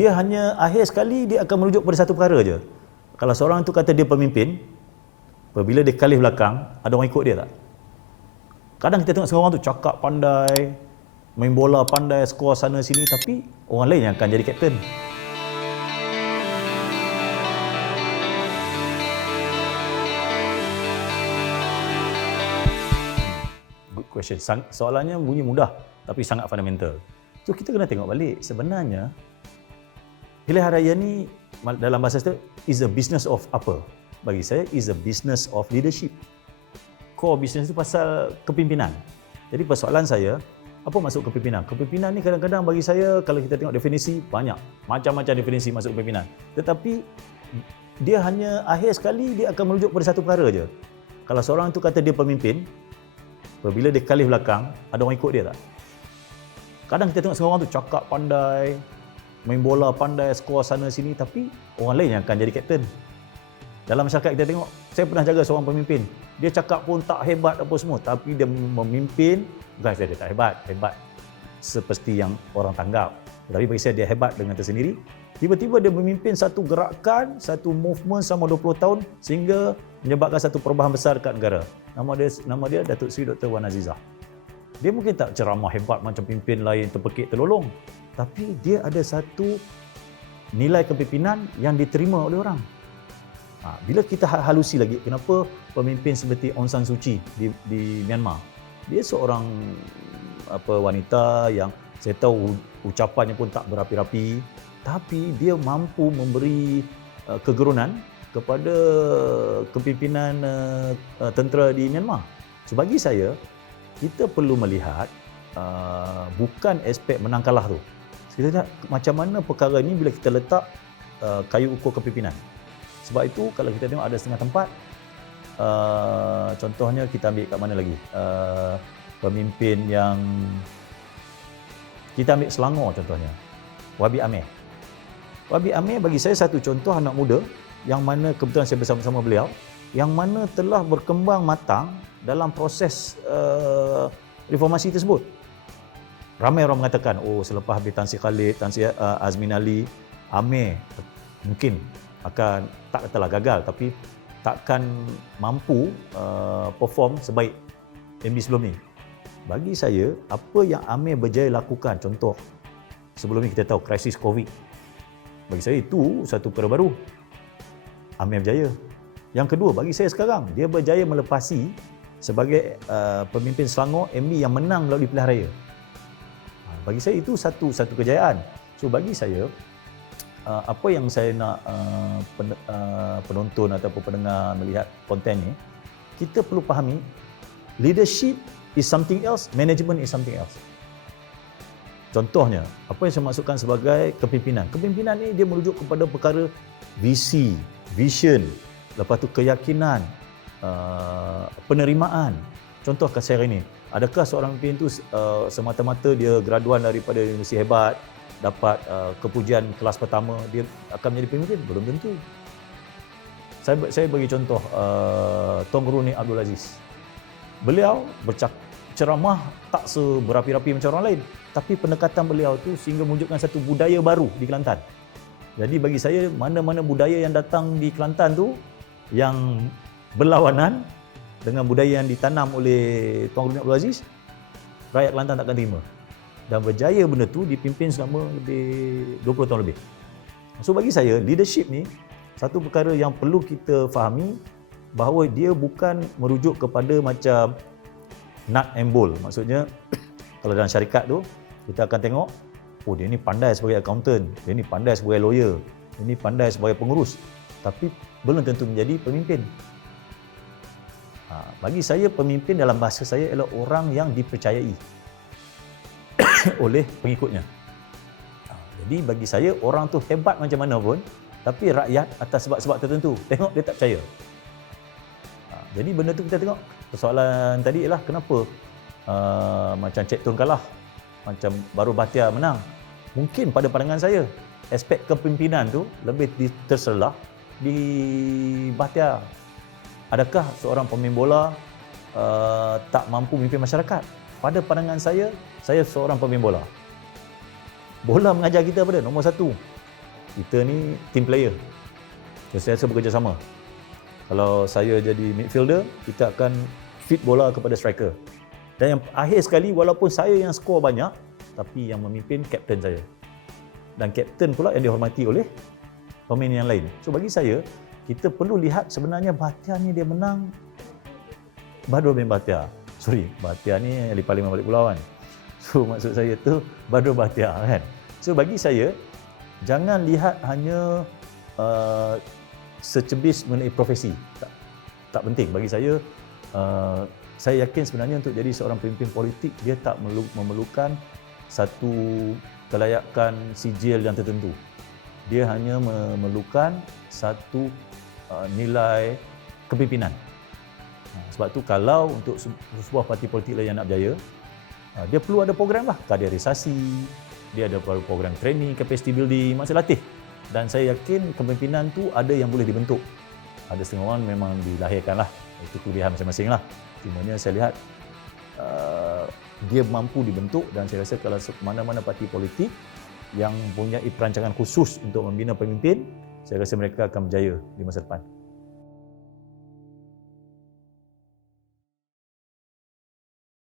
dia hanya akhir sekali dia akan merujuk pada satu perkara je. Kalau seorang tu kata dia pemimpin, apabila dia kalih belakang, ada orang ikut dia tak? Kadang kita tengok seorang tu cakap pandai, main bola pandai, skor sana sini, tapi orang lain yang akan jadi kapten. Good question. Soalannya bunyi mudah tapi sangat fundamental. So kita kena tengok balik sebenarnya pilihan raya ni dalam bahasa itu is a business of apa? Bagi saya is a business of leadership. Core business itu pasal kepimpinan. Jadi persoalan saya, apa maksud kepimpinan? Kepimpinan ni kadang-kadang bagi saya kalau kita tengok definisi banyak, macam-macam definisi masuk kepimpinan. Tetapi dia hanya akhir sekali dia akan merujuk pada satu perkara je. Kalau seorang tu kata dia pemimpin, apabila dia kalih belakang, ada orang ikut dia tak? Kadang kita tengok seorang tu cakap pandai, main bola pandai, skor sana sini, tapi orang lain yang akan jadi kapten. Dalam masyarakat kita tengok, saya pernah jaga seorang pemimpin. Dia cakap pun tak hebat apa semua, tapi dia memimpin, bukan saya dia tak hebat, hebat seperti yang orang tanggap. Tapi bagi saya dia hebat dengan tersendiri. Tiba-tiba dia memimpin satu gerakan, satu movement selama 20 tahun sehingga menyebabkan satu perubahan besar dekat negara. Nama dia Datuk Seri Dr. Wan Azizah. Dia mungkin tak ceramah hebat macam pimpin lain terpekik terlolong, tapi dia ada satu nilai kepimpinan yang diterima oleh orang. Bila kita halusi lagi, kenapa pemimpin seperti Aung San Suu Kyi di Myanmar? Dia seorang wanita yang saya tahu ucapannya pun tak berapi-rapi, tapi dia mampu memberi kegerunan kepada kepimpinan tentera di Myanmar. So bagi saya, kita perlu melihat bukan aspek menang kalah tu. Kita lihat macam mana perkara ini bila kita letak kayu ukur kepimpinan. Sebab itu kalau kita tengok ada setengah tempat, contohnya kita ambil kat mana lagi, pemimpin yang kita ambil Selangor contohnya, Wabi Amir. Wabi Amir bagi saya satu contoh anak muda yang mana kebetulan saya bersama-sama beliau, yang mana telah berkembang matang dalam proses reformasi tersebut. Ramai orang mengatakan, selepas habis Tan Sri Khalid, Tan Sri Azmin Ali, Amir mungkin akan tak katalah gagal, tapi takkan mampu perform sebaik MB sebelum ni. Bagi saya, apa yang Amir berjaya lakukan, contoh sebelum ni kita tahu krisis COVID, bagi saya itu satu perkara baru. Amir berjaya. Yang kedua, bagi saya sekarang, dia berjaya melepasi sebagai pemimpin Selangor MB yang menang melalui pilihan raya. Bagi saya itu satu kejayaan. So bagi saya, apa yang saya nak penonton ataupun pendengar melihat konten ni, kita perlu fahami leadership is something else, management is something else. Contohnya, apa yang saya maksudkan sebagai kepimpinan. Kepimpinan ni dia merujuk kepada perkara visi, vision, lepas tu keyakinan, penerimaan. Contoh kasih hari ini, adakah seorang pemimpin itu semata-mata dia graduan daripada universiti hebat, dapat kepujian kelas pertama, dia akan menjadi pemimpin? Belum tentu. Saya bagi contoh Tunku Runi Abdul Aziz. Beliau ceramah tak seberapi-rapi macam orang lain, tapi pendekatan beliau tu sehingga menunjukkan satu budaya baru di Kelantan. Jadi bagi saya, mana-mana budaya yang datang di Kelantan tu yang berlawanan dengan budaya yang ditanam oleh Tuan Runi Abdul Aziz, rakyat Kelantan takkan terima. Dan berjaya benda tu dipimpin selama lebih 20 tahun lebih. So bagi saya, leadership ni satu perkara yang perlu kita fahami, bahawa dia bukan merujuk kepada macam nut and bolt. Maksudnya kalau dalam syarikat tu kita akan tengok, dia ni pandai sebagai accountant, dia ni pandai sebagai lawyer, dia ni pandai sebagai pengurus, tapi belum tentu menjadi pemimpin. Bagi saya, pemimpin dalam bahasa saya adalah orang yang dipercayai oleh pengikutnya. Jadi bagi saya, orang tu hebat macam mana pun, tapi rakyat atas sebab-sebab tertentu tengok dia tak percaya. Jadi benda tu kita tengok. Persoalan tadi ialah kenapa macam Cik Tun kalah, macam Baru Bahtiar menang. Mungkin pada pandangan saya, aspek kepimpinan tu lebih terselah di Bahtiar. Adakah seorang pemain bola tak mampu memimpin masyarakat? Pada pandangan saya seorang pemain bola. Bola mengajar kita apa dia? Nombor satu, kita ni team player. Saya rasa bekerjasama. Kalau saya jadi midfielder, kita akan feed bola kepada striker. Dan yang akhir sekali, walaupun saya yang skor banyak, tapi yang memimpin kapten saya. Dan kapten pula yang dihormati oleh pemain yang lain. So bagi saya, kita perlu lihat sebenarnya Bahtiar ni dia menang Badrul bin Bahtiar. Bahtiar ni ahli parlimen balik pulau kan. So maksud saya tu Badrul Bahtiar kan. So bagi saya, jangan lihat hanya secebis mengenai profesi. Tak penting. Bagi saya yakin sebenarnya untuk jadi seorang pemimpin politik, dia tak memerlukan satu kelayakan sijil yang tertentu. Dia hanya memerlukan satu nilai kepimpinan. Sebab tu kalau untuk sebuah parti politik lain yang nak berjaya, dia perlu ada program lah, kaderisasi, dia ada program training, capacity building, masa latih. Dan saya yakin kepimpinan tu ada yang boleh dibentuk. Ada setengah orang memang dilahirkan lah, itu pilihan masing-masing lah. Cumanya saya lihat dia mampu dibentuk, dan saya rasa kalau mana-mana parti politik yang punya perancangan khusus untuk membina pemimpin, saya rasa mereka akan berjaya di masa depan.